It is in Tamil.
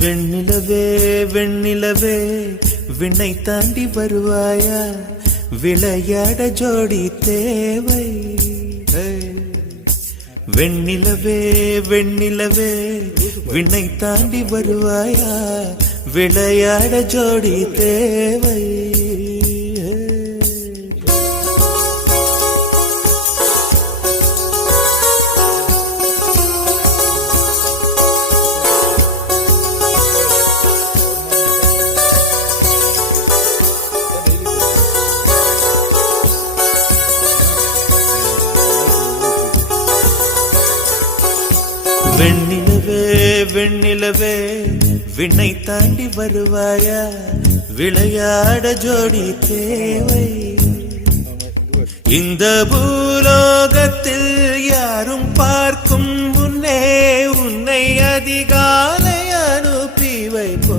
வெண்ணிலவே வெண்ணிலவே விண்ணை தாண்டி வருவாயா, விளையாட ஜோடி தேவை. வெண்ணிலவே வெண்ணிலவே விண்ணை தாண்டி வருவாயா, விளையாட ஜோடி தேவை. வெண்ணிலவே வெண்ணிலவே விண்ணை தாண்டி வருவாயா, விளையாட ஜோடி தேவை. இந்த பூலோகத்தில் யாரும் பார்க்கும் முன்னே உன்னை அதிகாலை அனுப்பி வைப்போ.